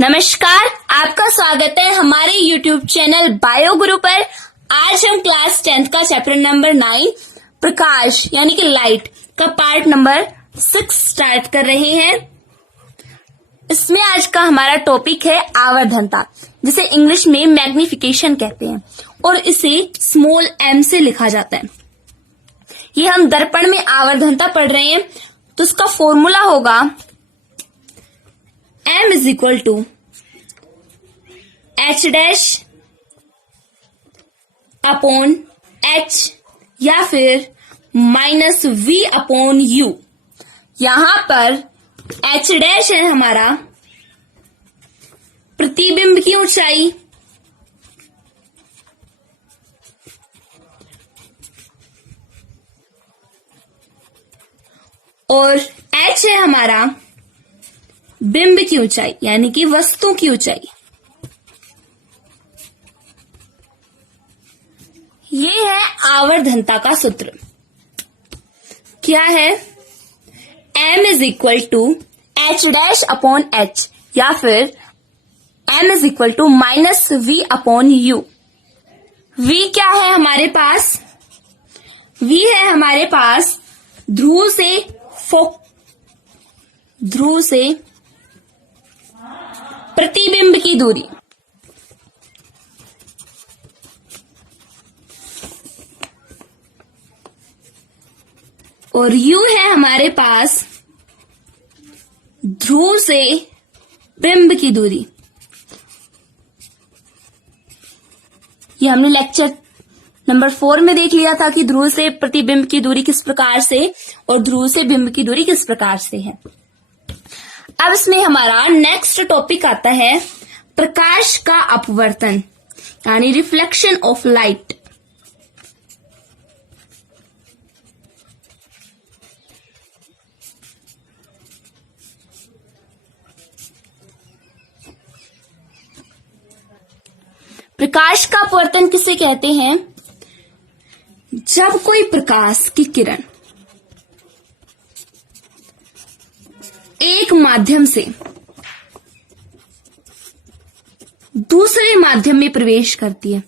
नमस्कार, आपका स्वागत है हमारे YouTube चैनल बायो गुरु पर। आज हम क्लास 10th का चैप्टर नंबर 9 प्रकाश यानी कि लाइट का पार्ट नंबर 6 स्टार्ट कर रहे हैं। इसमें आज का हमारा टॉपिक है आवर्धनता, जिसे इंग्लिश में मैग्निफिकेशन कहते हैं और इसे स्मॉल m से लिखा जाता है। ये हम दर्पण में आवर्धनता पढ़ रहे हैं, तो इसका फॉर्मूला होगा m is equal to h dash upon h या फिर माइनस v अपॉन u। यहां पर h डैश है हमारा प्रतिबिंब की ऊंचाई, और h है हमारा बिंब की ऊंचाई यानी कि वस्तु की ऊंचाई। ये है आवर्धनता का सूत्र। क्या है? m is equal to h dash upon h या फिर m is equal to minus v upon u। v क्या है हमारे पास? v है हमारे पास ध्रुव से प्रतिबिंब की दूरी। और u है हमारे पास ध्रुव से बिंब की दूरी। ये हमने लेक्चर नंबर 4 में देख लिया था कि ध्रुव से प्रतिबिंब की दूरी किस प्रकार से और ध्रुव से बिंब की दूरी किस प्रकार से है। अब इसमें हमारा नेक्स्ट टॉपिक आता है प्रकाश का अपवर्तन यानी रिफ्लेक्शन ऑफ लाइट। प्रकाश का अपवर्तन किसे कहते हैं? जब कोई प्रकाश की किरण एक माध्यम से दूसरे माध्यम में प्रवेश करती है,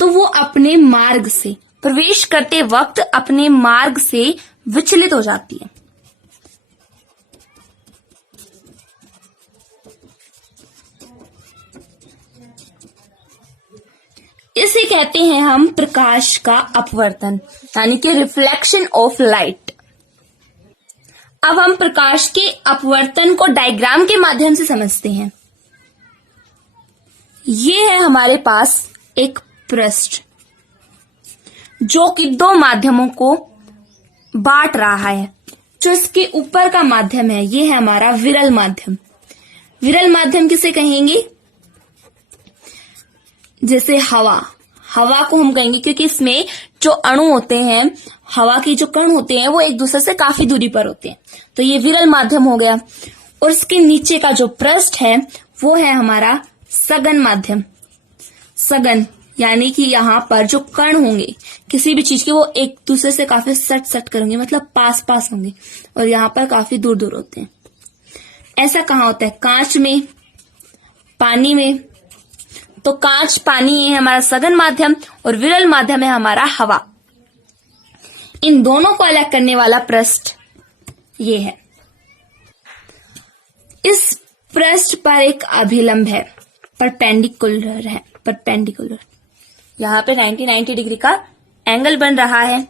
तो वो अपने मार्ग से प्रवेश करते वक्त अपने मार्ग से विचलित हो जाती है। इसे कहते हैं हम प्रकाश का अपवर्तन यानी कि रिफ्लेक्शन ऑफ लाइट। अब हम प्रकाश के अपवर्तन को डायग्राम के माध्यम से समझते हैं। ये है हमारे पास एक पृष्ठ जो कि दो माध्यमों को बांट रहा है। जो इसके ऊपर का माध्यम है ये है हमारा विरल माध्यम। विरल माध्यम किसे कहेंगे? जैसे हवा को हम कहेंगे क्योंकि इसमें जो अणु होते हैं, हवा की जो कण होते हैं वो एक दूसरे से काफी दूरी पर होते हैं, तो ये विरल माध्यम हो गया। और इसके नीचे का जो पृष्ठ है वो है हमारा सघन माध्यम। सघन यानी कि यहाँ पर जो कण होंगे किसी भी चीज के वो एक दूसरे से काफी सट करेंगे, मतलब पास पास होंगे, और यहाँ पर काफी दूर दूर होते हैं। ऐसा कहाँ होता है? कांच में, पानी में। तो कांच, पानी है हमारा सघन माध्यम और विरल माध्यम है हमारा हवा। इन दोनों को अलग करने वाला पृष्ठ ये है। इस पृष्ठ पर एक अभिलंब है, परपेंडिकुलर है, परपेंडिकुलर। यहाँ पे 90 डिग्री का एंगल बन रहा है।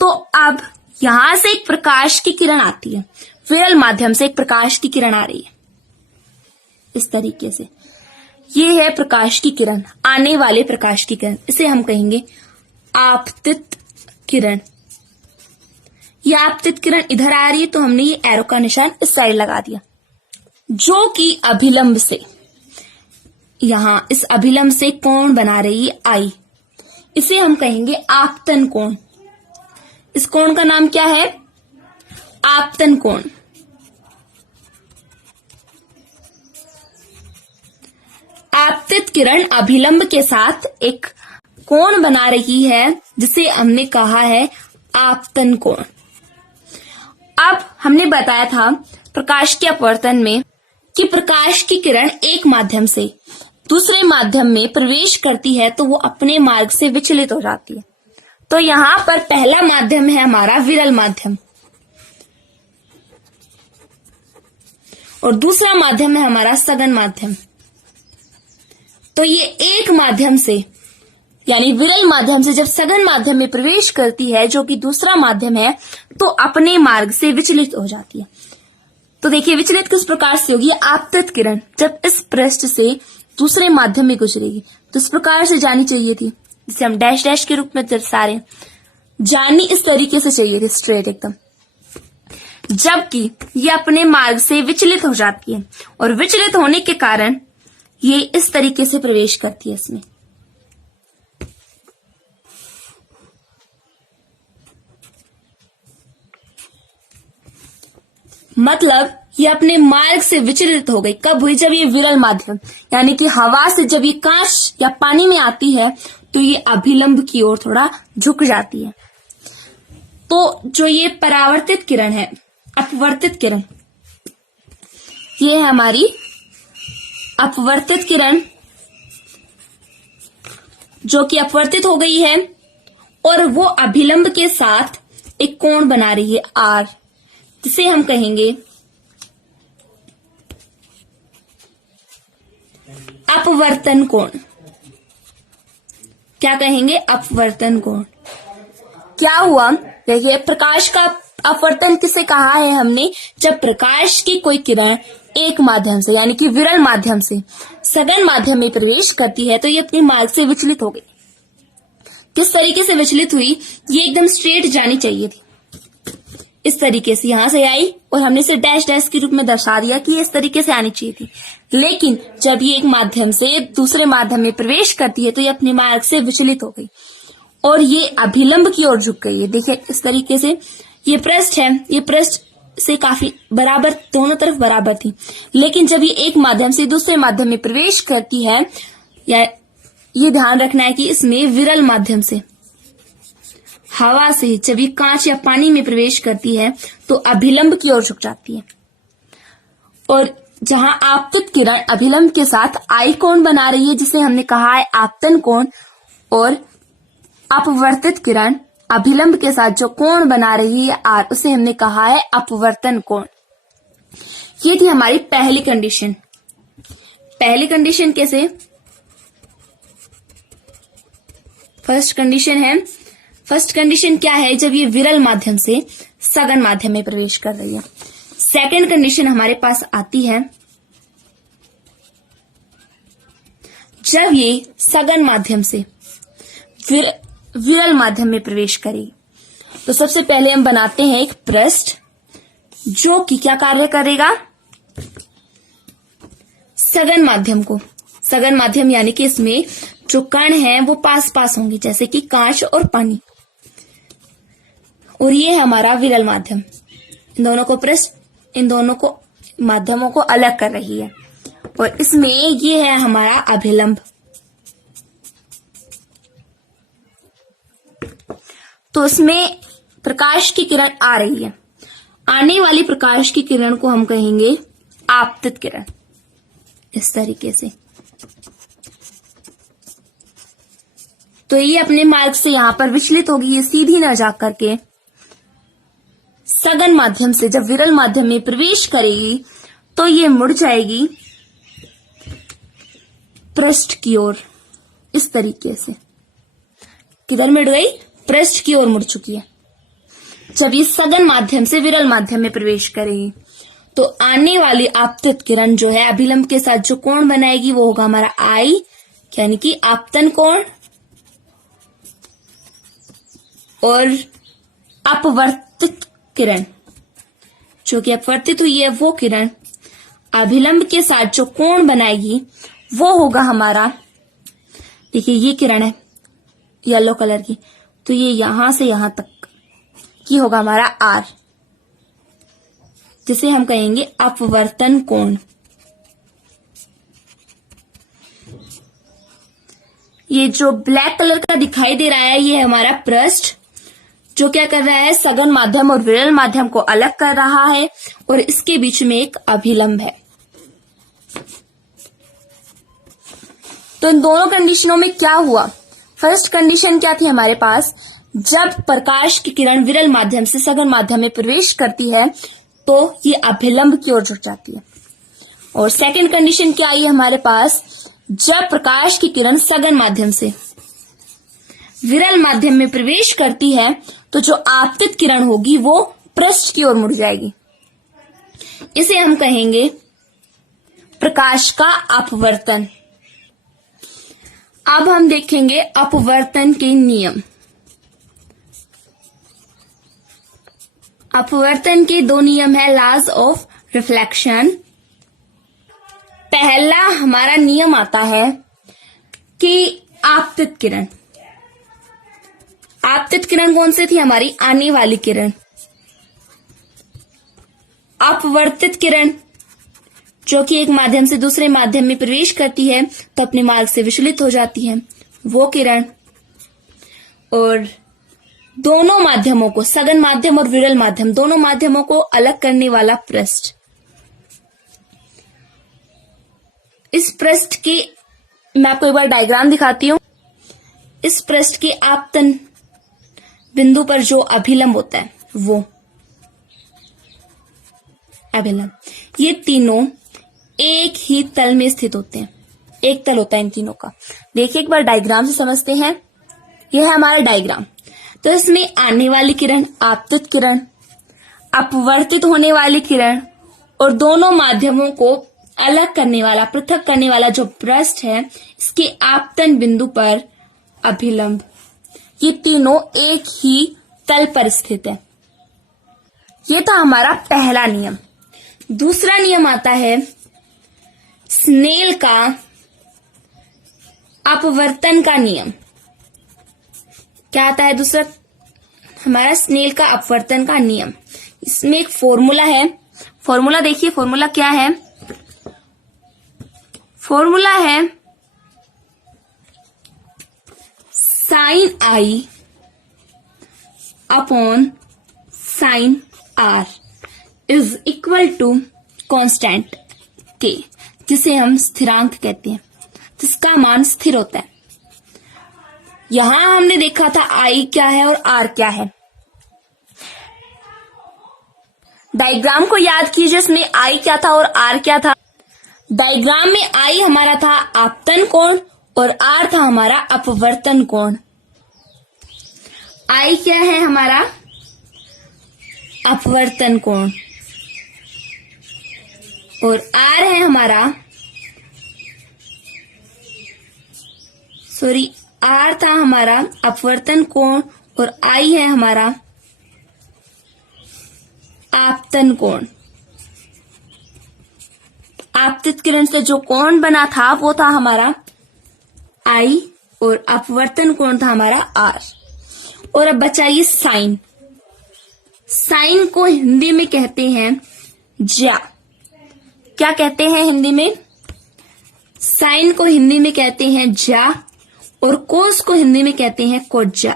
तो अब यहां से एक प्रकाश की किरण आती है, विरल माध्यम से एक प्रकाश की किरण आ रही है इस तरीके से। ये है प्रकाश की किरण, आने वाले प्रकाश की किरण। इसे हम कहेंगे आपतित किरण। ये आपतित किरण इधर आ रही है तो हमने ये एरो का निशान इस साइड लगा दिया, जो कि अभिलंब से, यहां इस अभिलंब से कोण बना रही है आई। इसे हम कहेंगे आपतन कोण। इस कोण का नाम क्या है? आपतन कोण। आपतित किरण अभिलंब के साथ एक कोण बना रही है जिसे हमने कहा है आपतन कोण। अब हमने बताया था प्रकाश के अपवर्तन में कि प्रकाश की किरण एक माध्यम से दूसरे माध्यम में प्रवेश करती है तो वो अपने मार्ग से विचलित हो जाती है। तो यहाँ पर पहला माध्यम है हमारा विरल माध्यम और दूसरा माध्यम है हमारा सघन माध्यम। तो ये एक माध्यम से यानी विरल माध्यम से जब सघन माध्यम में प्रवेश करती है जो कि दूसरा माध्यम है तो अपने मार्ग से विचलित हो जाती है। तो देखिए विचलित किस प्रकार से होगी, आपतित किरण जब इस पृष्ठ से दूसरे माध्यम में गुजरेगी तो इस प्रकार से जानी चाहिए थी, जिसे हम डैश डैश के रूप में दर्शा रहे हैं। जानी इस तरीके से चाहिए थी, स्ट्रेट एकदम, जबकि ये अपने मार्ग से विचलित हो जाती है और विचलित होने के कारण ये इस तरीके से प्रवेश करती है इसमें। मतलब ये अपने मार्ग से विचलित हो गई। कब हुई? जब ये विरल माध्यम यानी कि हवा से जब ये कांच या पानी में आती है तो ये अभिलंब की ओर थोड़ा झुक जाती है। तो जो ये परावर्तित किरण है, अपवर्तित किरण, ये है हमारी अपवर्तित किरण जो कि अपवर्तित हो गई है और वो अभिलंब के साथ एक कोण बना रही है आर, जिसे हम कहेंगे अपवर्तन कोण। क्या कहेंगे? अपवर्तन कोण। क्या हुआ? देखिए प्रकाश का अपवर्तन किसे कहा है हमने? जब प्रकाश की कोई किरण एक माध्यम से यानी कि विरल माध्यम से सघन माध्यम में प्रवेश करती है तो ये अपने मार्ग से विचलित हो गई। किस तरीके से विचलित हुई? ये एकदम स्ट्रेट जानी चाहिए थी, इस तरीके से यहां से आई और हमने इसे डैश डैश के रूप में दर्शा दिया कि ये इस तरीके से आनी चाहिए थी। लेकिन जब ये एक माध्यम से दूसरे माध्यम में प्रवेश करती है तो ये अपने मार्ग से विचलित हो गई और ये अभिलंब की ओर झुक गई है। देखिए इस तरीके से ये पृष्ठ है, ये पृष्ठ से काफी बराबर, दोनों तरफ बराबर थी, लेकिन जब ये एक माध्यम से दूसरे माध्यम में प्रवेश करती है, या ये ध्यान रखना है कि इसमें विरल माध्यम से हवा से जब ये कांच या पानी में प्रवेश करती है तो अभिलंब की ओर झुक जाती है और जहां आपतित किरण अभिलंब के साथ आई कोण बना रही है जिसे हमने कहा है आपतन कोण, और अपवर्तित किरण अभिलंब के साथ जो कोण बना रही है आर, उसे हमने कहा है अपवर्तन कोण। ये थी हमारी पहली कंडीशन। पहली कंडीशन कैसे? फर्स्ट कंडीशन क्या है? जब ये विरल माध्यम से सघन माध्यम में प्रवेश कर रही है। सेकंड कंडीशन हमारे पास आती है जब ये सघन माध्यम से विरल माध्यम में प्रवेश करेगी। तो सबसे पहले हम बनाते हैं एक पृष्ठ जो कि क्या कार्य करेगा? सघन माध्यम को, सघन माध्यम यानी कि इसमें जो कण है वो पास पास होंगे जैसे कि कांच और पानी, और ये है हमारा विरल माध्यम। इन दोनों को पृष्ठ, इन दोनों को माध्यमों को अलग कर रही है और इसमें ये है हमारा अभिलंब। तो इसमें प्रकाश की किरण आ रही है, आने वाली प्रकाश की किरण को हम कहेंगे आपतित किरण, इस तरीके से। तो ये अपने मार्ग से यहां पर विचलित होगी, ये सीधी न जा करके सघन माध्यम से जब विरल माध्यम में प्रवेश करेगी तो ये मुड़ जाएगी पृष्ठ की ओर, इस तरीके से। किधर मुड़ गई? पृष्ठ की ओर मुड़ चुकी है जब ये सघन माध्यम से विरल माध्यम में प्रवेश करेगी। तो आने वाली आपतित किरण जो है अभिलंब के साथ जो कोण बनाएगी वो होगा हमारा आई, यानी कि आपतन कोण, और अपवर्तित किरण जो कि अपवर्तित हुई है वो किरण अभिलंब के साथ जो कोण बनाएगी वो होगा हमारा, देखिए ये किरण है येलो कलर की, तो ये यहां से यहां तक की होगा हमारा आर, जिसे हम कहेंगे अपवर्तन कोण। ये जो ब्लैक कलर का दिखाई दे रहा है ये है हमारा पृष्ठ जो क्या कर रहा है, सघन माध्यम और विरल माध्यम को अलग कर रहा है, और इसके बीच में एक अभिलंब है। तो इन दोनों कंडीशनों में क्या हुआ? फर्स्ट कंडीशन क्या थी हमारे पास, जब प्रकाश की किरण विरल माध्यम से सघन माध्यम में प्रवेश करती है तो ये अभिलंब की ओर झुक जाती है। और सेकंड कंडीशन क्या आई हमारे पास, जब प्रकाश की किरण सघन माध्यम से विरल माध्यम में प्रवेश करती है तो जो आपतित किरण होगी वो पृष्ठ की ओर मुड़ जाएगी। इसे हम कहेंगे प्रकाश का अपवर्तन। अब हम देखेंगे अपवर्तन के नियम। अपवर्तन के दो नियम है, लॉज ऑफ रिफ्लेक्शन। पहला हमारा नियम आता है कि आपतित किरण, आपतित किरण कौन सी थी, हमारी आने वाली किरण। अपवर्तित किरण जो कि एक माध्यम से दूसरे माध्यम में प्रवेश करती है तो अपने मार्ग से विचलित हो जाती है, वो किरण। और दोनों माध्यमों को, सघन माध्यम और विरल माध्यम, दोनों माध्यमों को अलग करने वाला पृष्ठ। इस पृष्ठ की मैं आपको एक बार डायग्राम दिखाती हूं। इस पृष्ठ के आपतन बिंदु पर जो अभिलंब होता है वो अभिलंब, ये तीनों एक ही तल में स्थित होते हैं। एक तल होता है इन तीनों का। देखिए एक बार डायग्राम से समझते हैं। यह है हमारा डायग्राम। तो इसमें आने वाली किरण, आपतित किरण, अपवर्तित होने वाली किरण और दोनों माध्यमों को अलग करने वाला, पृथक करने वाला जो पृष्ठ है, इसके आपतन बिंदु पर अभिलंब, ये तीनों एक ही तल पर स्थित है। ये था हमारा पहला नियम। दूसरा नियम आता है स्नेल का अपवर्तन का नियम। क्या आता है दूसरा? हमारा स्नेल का अपवर्तन का नियम। इसमें एक फॉर्मूला है। फॉर्मूला देखिए, फॉर्मूला क्या है? फॉर्मूला है sine i upon sine r is equal to constant k, जिसे हम स्थिरांक कहते हैं, जिसका मान स्थिर होता है। यहां हमने देखा था आई क्या है और आर क्या है। डायग्राम को याद कीजिए, इसमें आई क्या था और आर क्या था। डायग्राम में आई हमारा था आपतन कोण और आर था हमारा अपवर्तन कोण। आई क्या है हमारा? अपवर्तन कोण। और आर है हमारा, आर था हमारा अपवर्तन कोण और आई है हमारा आपतन कोण। आपतित किरण से जो कोण बना था वो था हमारा आई और अपवर्तन कोण था हमारा आर। और अब बचा ये साइन। साइन को हिंदी में कहते हैं ज्या। क्या कहते हैं हिंदी में? साइन को हिंदी में कहते हैं ज्या और कोस को हिंदी में कहते हैं कोज्या।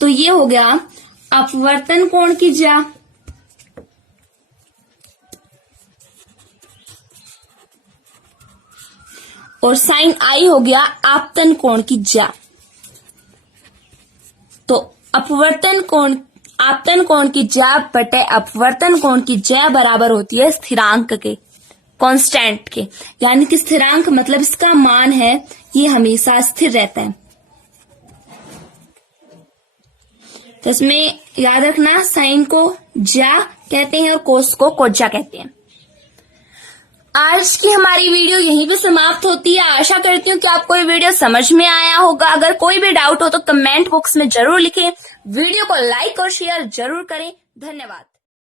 तो ये हो गया अपवर्तन कोण की ज्या और साइन आई हो गया आपतन कोण की ज्या। तो अपवर्तन कोण, आपतन कोण की ज्या बटे अपवर्तन कोण की ज्या बराबर होती है स्थिरांक के, कांस्टेंट के। यानी कि स्थिरांक मतलब इसका मान है ये हमेशा स्थिर रहता है। तो इसमें याद रखना, साइन को ज्या कहते हैं और कोस को कोज्या कहते हैं। आज की हमारी वीडियो यहीं पे समाप्त होती है। आशा करती हूँ कि आपको ये वीडियो समझ में आया होगा। अगर कोई भी डाउट हो तो कमेंट बॉक्स में जरूर लिखें। वीडियो को लाइक और शेयर जरूर करें। धन्यवाद।